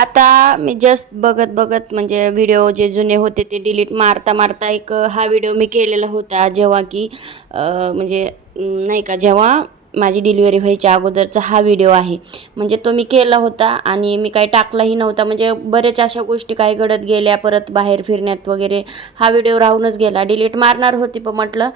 आता मी जस्ट बघत बघत म्हणजे व्हिडिओ जे जुने होते ते डिलीट मारता मारता एक हा व्हिडिओ मी केलेला होता, जेव्हा की म्हणजे नाही का, जेव्हा माझी डिलिव्हरी व्हायच्या अगोदरचा हा व्हिडिओ आहे. म्हणजे तो मी केला होता आणि मी काही टाकलाही नव्हता. म्हणजे बरेच अशा गोष्टी काही घडत गेल्या, परत बाहेर फिरण्यात वगैरे हा व्हिडिओ राहूनच गेला. डिलीट मारणार होती पण म्हटलं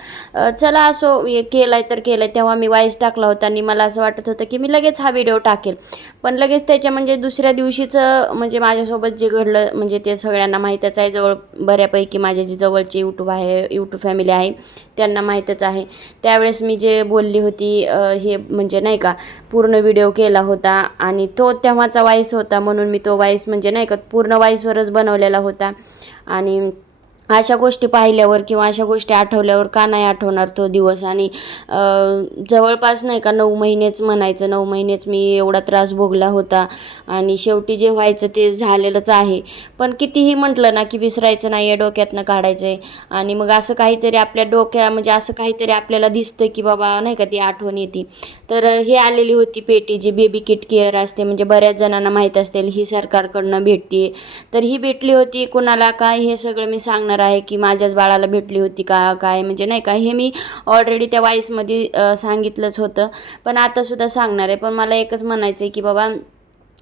चला असो, केलाय तर केलाय. तेव्हा मी वॉइस टाकला होता आणि मला असं वाटत होतं की मी लगेच हा व्हिडिओ टाकेल. पण लगेच त्याच्या म्हणजे दुसऱ्या दिवशीचं म्हणजे माझ्यासोबत जे घडलं म्हणजे ते सगळ्यांना माहीतच आहे. बऱ्यापैकी माझे जे जवळचे यूट्यूब फॅमिली आहे त्यांना माहीतच आहे. त्यावेळेस मी जे बोलली होती हे म्हणजे नाही का, पूर्ण व्हिडिओ केला होता आणि तो तेव्हाचा वॉइस होता, म्हणून मी तो वॉइस म्हणजे नाही का पूर्ण वॉइसवरच बनवलेला होता. आणि अशा गोष्टी पाहिल्यावर किंवा अशा गोष्टी आठवल्यावर का नाही आठवणार तो दिवस. आणि जवळपास नाही का 9 महिनेच म्हणायचं, 9 महिनेच मी एवढा त्रास भोगला होता आणि शेवटी जे व्हायचं ते झालेलंच आहे. पण कितीही म्हटलं ना की विसरायचं नाही आहे, डोक्यातनं काढायचं आहे. आणि मग असं काहीतरी आपल्या म्हणजे असं काहीतरी आपल्याला दिसतं की बाबा नाही का ती आठवण येते. तर हे आलेली होती पेटी, जी बेबी किट केअर असते, म्हणजे बऱ्याच जणांना माहीत असेल, ही सरकारकडनं भेटते. तर ही भेटली होती कुणाला काय हे सगळं मी सांगणार आहे की माझ्याच बाळाला भेटली होती का काय, म्हणजे नाही का, हे मी ऑलरेडी त्या वॉइसमध्ये सांगितलंच होतं. पण आतासुद्धा सांगणार आहे. पण मला एकच म्हणायचं आहे की बाबा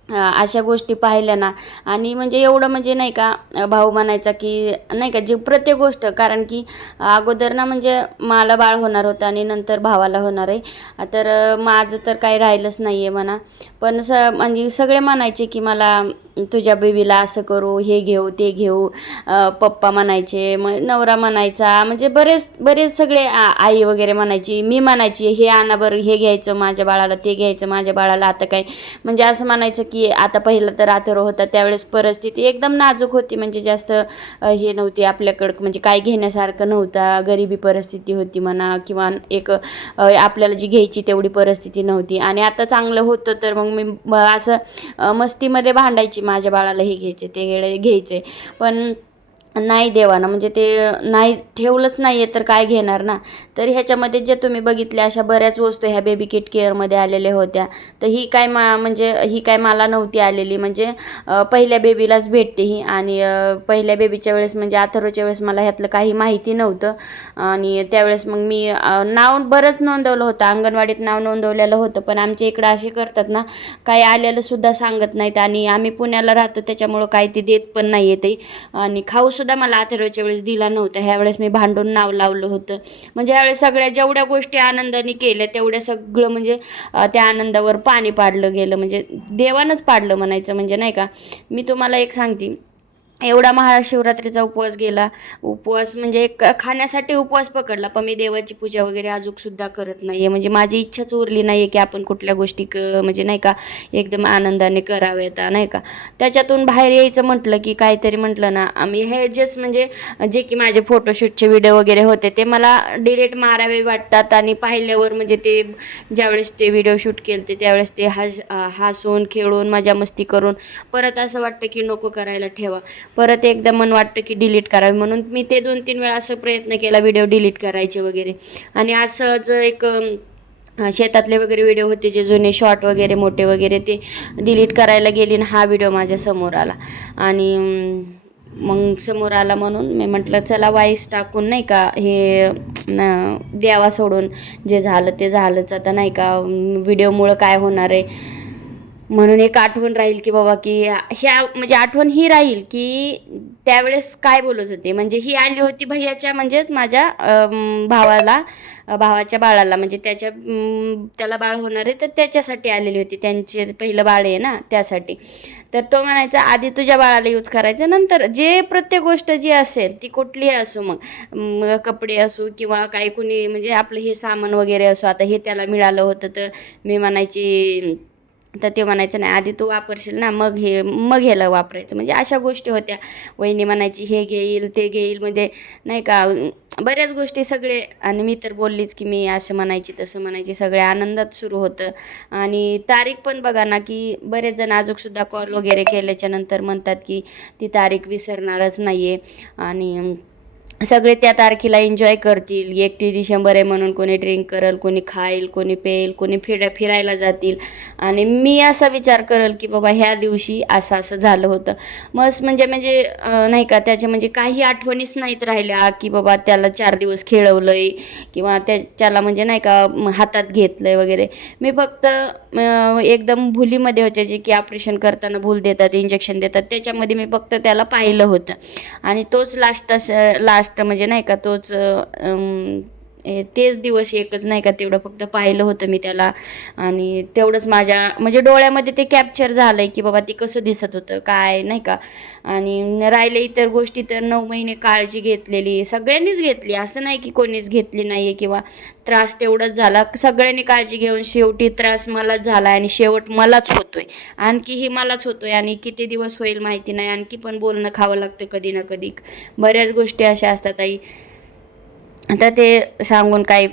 अशा गोष्टी पाहिल्या ना, आणि म्हणजे एवढं म्हणजे नाही का, भाऊ म्हणायचा की नाही का, जे प्रत्येक गोष्ट, कारण की अगोदर ना म्हणजे मला बाळ होणार होतं आणि नंतर भावाला होणार आहे. तर माझं तर काही राहिलंच नाही आहे म्हणा. पण म्हणजे सगळे म्हणायचे की मला तुझ्या बेबीला असं करू, हे घेऊ ते घेऊ. पप्पा म्हणायचे, मग नवरा म्हणायचा, म्हणजे बरेच बरेच सगळे आई वगैरे म्हणायची, मी म्हणायची हे आणा बरं, हे घ्यायचं माझ्या बाळाला, ते घ्यायचं माझ्या बाळाला. आता काय म्हणजे असं म्हणायचं की आता पहिलं तर अथर्व होता त्यावेळेस परिस्थिती एकदम नाजूक होती, म्हणजे जास्त हे नव्हती आपल्याकडं, म्हणजे काय घेण्यासारखं नव्हता, गरिबी परिस्थिती होती म्हणा, किंवा एक आपल्याला जी घ्यायची तेवढी परिस्थिती नव्हती. आणि आता चांगलं होतं तर मग मी असं मस्तीमध्ये भांडायची, माझ्या बाळाला हे घ्यायचे ते घ्यायचे. पण नाही देवाना, म्हणजे ते नाही ठेवलंच नाही आहे तर काय घेणार ना. तर ह्याच्यामध्ये जे तुम्ही बघितले अशा बऱ्याच वस्तू ह्या बेबी किट केअरमध्ये आलेल्या होत्या. तर ही काय म्हणजे ही काय मला नव्हती आलेली, म्हणजे पहिल्या बेबीलाच भेटते ही. आणि पहिल्या बेबीच्या वेळेस म्हणजे अथर्वच्या वेळेस मला ह्यातलं काही माहिती नव्हतं. आणि त्यावेळेस मग मी नाव बरंच नोंदवलं होतं, अंगणवाडीत नाव नोंदवलेलं होतं. पण आमच्या इकडं असे करतात ना, काही आलेलं सुद्धा सांगत नाहीत. आणि आम्ही पुण्याला राहतो त्याच्यामुळं काही ते देत पण नाही आहे ते. आणि खाऊसुद्धा मला अथर्वच्या वेळेस दिला नव्हता. ह्यावेळेस मी भांडून नाव लावलं होतं. म्हणजे ह्यावेळेस सगळ्या जेवढ्या गोष्टी आनंदाने केल्या तेवढ्या सगळं म्हणजे त्या आनंदावर पाणी पाडलं गेलं, म्हणजे देवानंच पाडलं म्हणायचं. म्हणजे नाही का, मी तुम्हाला एक सांगते, एवढा महाशिवरात्रीचा उपवास गेला. उपवास म्हणजे एक खाण्यासाठी उपवास पकडला, पण मी देवाची पूजा वगैरे अजूनसुद्धा करत नाही आहे. म्हणजे माझी इच्छाच उरली नाही आहे की आपण कुठल्या गोष्टी म्हणजे नाही का एकदम आनंदाने कराव्यात नाही का. त्याच्यातून बाहेर यायचं म्हटलं की काहीतरी म्हटलं ना, आम्ही हे जस्ट म्हणजे जे की माझे फोटोशूटचे व्हिडिओ वगैरे होते ते मला डिलीट मारावे वाटतात. आणि पाहिल्यावर म्हणजे ते ज्यावेळेस ते व्हिडिओ शूट केले त्यावेळेस ते हसून खेळून मजा मस्ती करून परत असं वाटतं की नको करायला ठेवा. परत एकदा मन वाटतं की डिलीट करावे, म्हणून मी ते 2-3 वेळा असं प्रयत्न केला व्हिडिओ डिलीट करायचे वगैरे. आणि असंच एक शेतातले वगैरे व्हिडिओ होते जे जुने शॉर्ट वगैरे मोठे वगैरे, ते डिलीट करायला गेली आणि हा व्हिडिओ माझ्या समोर आला. आणि मग समोर आला म्हणून मी म्हटलं चला वॉइस टाकून नाही का हे द्यावा सोडून, जे झालं ते झालंच आता नाही का, व्हिडिओमुळं काय होणार आहे. म्हणून एक आठवण राहील की बाबा की ह्या म्हणजे आठवण ही राहील की त्यावेळेस काय बोलत होते. म्हणजे ही आली होती भैयाच्या म्हणजेच माझ्या भावाला, भावाच्या बाळाला, म्हणजे त्याला बाळ होणार आहे तर त्याच्यासाठी आलेली होती, त्यांचे पहिलं बाळ आहे ना त्यासाठी. तर तो म्हणायचा आधी तुझ्या बाळाला यूज करायचं, नंतर जे प्रत्येक गोष्ट जी असेल ती कुठलीही असो, मग कपडे असो किंवा काही कुणी म्हणजे आपलं हे सामान वगैरे असो, आता हे त्याला मिळालं होतं तर मी म्हणायची, तर ते म्हणायचं नाही आधी तू वापरशील ना मग ह्याला वापरायचं. म्हणजे अशा गोष्टी होत्या. वहिनी म्हणायची हे घेईल ते घेईल, म्हणजे नाही का बऱ्याच गोष्टी सगळे. आणि मी तर बोललीच की मी असं म्हणायची तसं म्हणायची, सगळे आनंदात सुरू होतं. आणि तारीख पण बघा ना की बरेच जण अजूनसुद्धा कॉल वगैरे केल्याच्या नंतर म्हणतात की ती तारीख विसरणारच नाही आहे. आणि सगळे त्या तारखेला एन्जॉय करतील. 31 डिसेंबर आहे म्हणून कोणी ड्रिंक करेल, कोणी खाईल, कोणी पेईल, कोणी फिरायला जातील. आणि मी असा विचार करेल की बाबा ह्या दिवशी असं असं झालं होतं. मस्त म्हणजे म्हणजे नाही का त्याच्या म्हणजे काही आठवणीच नाहीत राहिल्या की बाबा त्याला 4 दिवस खेळवलंय किंवा त्याला म्हणजे नाही का हातात घेतलंय वगैरे. मी फक्त एकदम भुलीमध्ये होते, जे की ऑपरेशन करताना भूल देतात, इंजेक्शन देतात, त्याच्यामध्ये मी फक्त त्याला पाहिलं होतं. आणि तोच लास्ट म्हणजे नाही का तोच तेच दिवस एकच नाही का तेवढं फक्त पाहिलं होतं मी त्याला. आणि तेवढंच माझ्या म्हणजे डोळ्यामध्ये ते कॅप्चर झालंय की बाबा ती कसं दिसत होतं काय नाही का. आणि राहिले इतर गोष्टी तर 9 महिने काळजी घेतलेली सगळ्यांनीच घेतली, असं नाही की कोणीच घेतली नाही आहे किंवा त्रास तेवढाच झाला. सगळ्यांनी काळजी घेऊन शेवटी त्रास मलाच झाला आणि शेवट मलाच होतोय, आणखीही मलाच होतोय आणि किती दिवस होईल माहिती नाही. आणखी पण बोलणं खावं लागतं कधी ना कधी. बऱ्याच गोष्टी अशा असतात आई. आता ते सांगून काय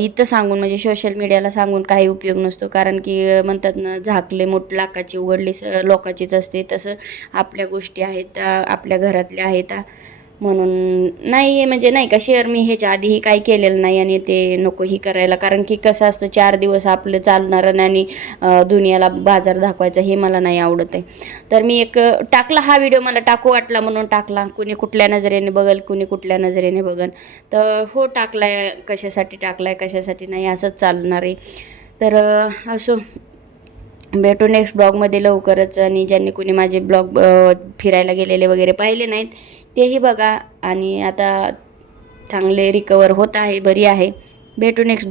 इथं सांगून म्हणजे सोशल मीडियाला सांगून काही उपयोग नसतो, कारण की म्हणतात ना झाकले मूठ लाखाची उघडली लोकाचीच असते. तसं आपल्या गोष्टी आहेत त्या आपल्या घरातल्या आहेत म्हणून नाही म्हणजे नाही का शेअर मी ह्याच्या आधीही काही केलेलं नाही आणि ते नकोही करायला. कारण की कसं असतं 4 दिवस आपलं चालणारं आणि दुनियाला बाजार दाखवायचा हे मला नाही आवडत आहे. तर मी एक टाकला हा व्हिडिओ, मला टाकू वाटला म्हणून टाकला. कुणी कुठल्या नजरेने बघल, कुणी कुठल्या नजरेने बघल. तर हो टाकलाय, कशासाठी टाकलाय कशासाठी नाही असंच चालणार आहे. तर असो, भेटू नेक्स्ट ब्लॉगमध्ये लवकरच. आणि ज्यांनी कोणी माझे ब्लॉग फिरायला गेलेले वगैरे पाहिले नाहीत तेही बघा. आणि आता चांगले रिकवर होत आहे, बरी आहे. भेटू नेक्स्ट